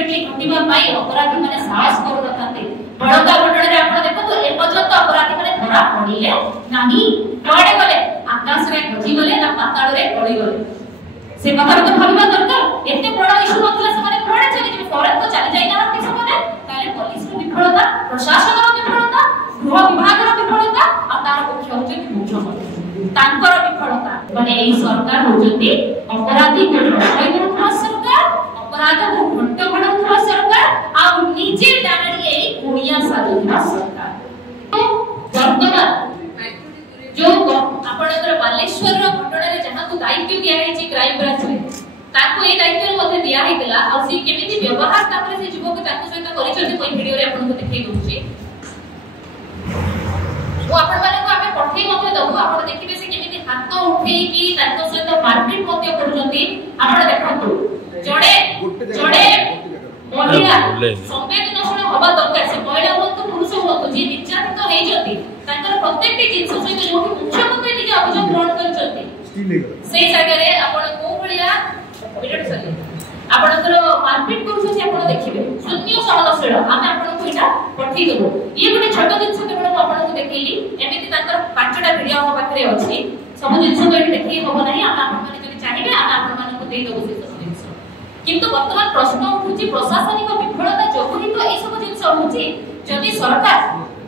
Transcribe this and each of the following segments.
frequently घटिबा पाई अपराधी माने साहस करू नथांते बड़का घटना रे आपण देखतो ए पर्यंत अपराधी माने धरा पड़िले नाही कड़े गले आकाश रे खजी गले ना पाताल रे पड़ी गले से कथा तो भाबा दरकार एते बड़ा इशू नथला से माने पड़े चली जे फॉरेन तो चली जाई ना कि समने ताले पुलिस रो विफलता प्रशासन रो विफलता गृह विभाग रो विफलता आ तार मुख्य होचे मुख्यमंत्री तांकर विफलता माने एई सरकार होजती अपराधी को रक्षाई करूवा सरकार अपराध को घंट बढ़ाउवा सरकार आ निजे डांगड़ी एई गुणिया साधुवा सरकार तो वर्तमान जो आपनकर बालेश्वर रो घटना रे जहां को दायित्व दिया है जे क्राइम ब्रांच रे ताको ए दायित्व मध्ये दिया हेतला आ सी केमिति व्यवहार तापर से युवक ताको सहित करिसथि कोई वीडियो रे आपन को देखै दउची वो आपण माने को आमे पठै मध्ये दबु आपण देखिबे से केमिति हाथ उठेई की ताको सहित मारपीट मध्ये करूजंती आपण देखंतु जोड़े महिला संवेदनशील होबा दरकार से महिला होतो पुरुष होतो जे निर्यातित हेई जति तांकर प्रत्येकटी जिंस सहित जो मुख्यमंत्री निजे अभियोग ग्रहण करचंती से जगह रे आपण को भलिया मिनट सके आपनकर मारपीट करूछ से आपण देखिबे शून्य सहनशील आमे आपण को इटा पठै देबो ये गोटे छोट जिंस केवल आपण को देखैली एमिति तांकर पांचटा वीडियो हो पाखरे अछि सब जिंस को एठी देखै होबो नाही आमे आपण माने जदि चाहिबे आमे आपण माने को देई देबो से किंतु वर्तमान प्रश्न उठुची प्रशासनिक विफलता जोगु ही तो ए सब जिंस होची जदि सरकार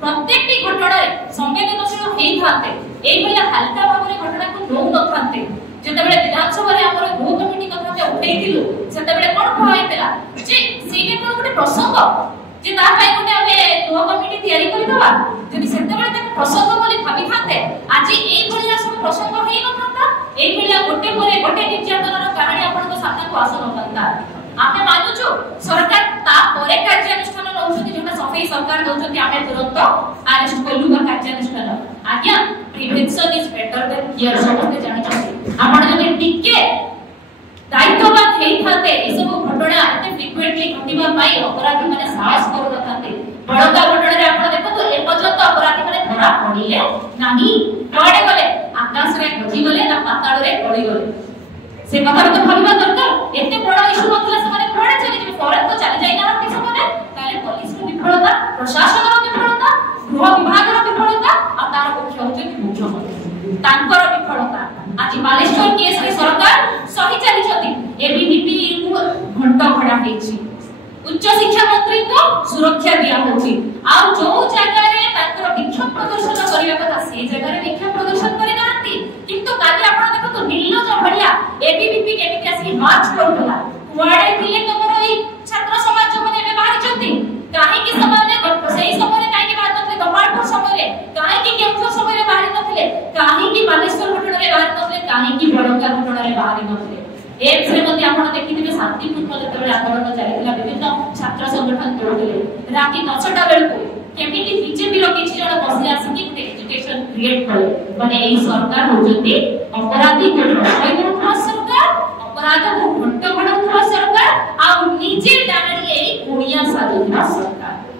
प्रत्येकटी घटना रे संवेदनशील हेई थाते एई भला हल्का भाबरे घटना को नौ न थाते जते बेले विधानसभा रे हमर गृह कमिटी कथा जे उठेई दिलु सेते बेले कोन कहैतला जे सेके कोन गोटे प्रसंग जे ता पय गोटे हमें गृह कमिटी तयारी करि दबा जदि सेते बेले तक प्रसंग बोली भाबी थाते आज एई भला सब प्रसंग हेई न थाता एई भला गोटे परे गोटे निर्यातनर कहानी आपन को सामने को आसन नथाता आमे मानुछु सरकार ता परे कार्यानुष्ठान नउछथि जोटा सफाई सरकार दउछथि आमे तुरंत अरेस्ट करलु बा कार्यानुष्ठान आज्ञा prevention is better than care समझते जानि छथि आपण जदि टिके दायित्ववान हेई थाते ए सब घटना एते फ्रिक्वेंटली घटिबा पाई अपराधी माने साहस करू नथाते बड़का घटना रे आपण देखतो ए पर्यंत अपराधी माने धरा पड़िले नाही कड़े गले आकाश रे खजी गले ना पाताल रे पड़ी गले से कथा तो भाबा दरकार एते बड़ा इशू नथला से माने पड़े चली जे फॉरेन तो चली जाई ना कि समने ताले पुलिस रो विफलता प्रशासन रो विफलता गृह विभाग रो विफलता आ तार मुख्य होचे मुख्यमंत्री तांकर विफलता आज बालेश्वर केस रे सरकार सही चली छथि एबीवीपी को घंटा खड़ा हेछि उच्च शिक्षा मंत्री को सुरक्षा दिया होछि आ जो जगह रे तांकर विक्षोभ प्रदर्शन करिया कथा से जगह रे विक्षोभ प्रदर्शन करि नांती किंतु काली आपण देखो तो नीलो जो बढ़िया एबीवीपी केमिति आसी मार्च करतला कुआडे थिले तमरो ई छात्र समाज जो माने बाहर चंती काहे कि समाने सही समय काहे कि बात नथले कमालपुर समय काहे कि केउठो समय बाहर नथले काहे कि बालेश्वर घटना रे बाहर नथले काहे कि बड़का घटना रे बाहर नथले एप्स रे मध्ये आपण देखिथिबे शांतिपूर्ण जेतेबेले आंदोलन चलितला विभिन्न छात्र संगठन तोड़ले राती 9टा बेल को केमिति बीजेपी रो किछि जण बसी आसी कि एजुकेशन क्रिएट करे माने एई सरकार होजती अपराधी को रक्षाई करूवा सरकार अपराध को घंट बढ़ाउवा सरकार आ निजे डांगड़ी एई गुणिया साधुवा सरकार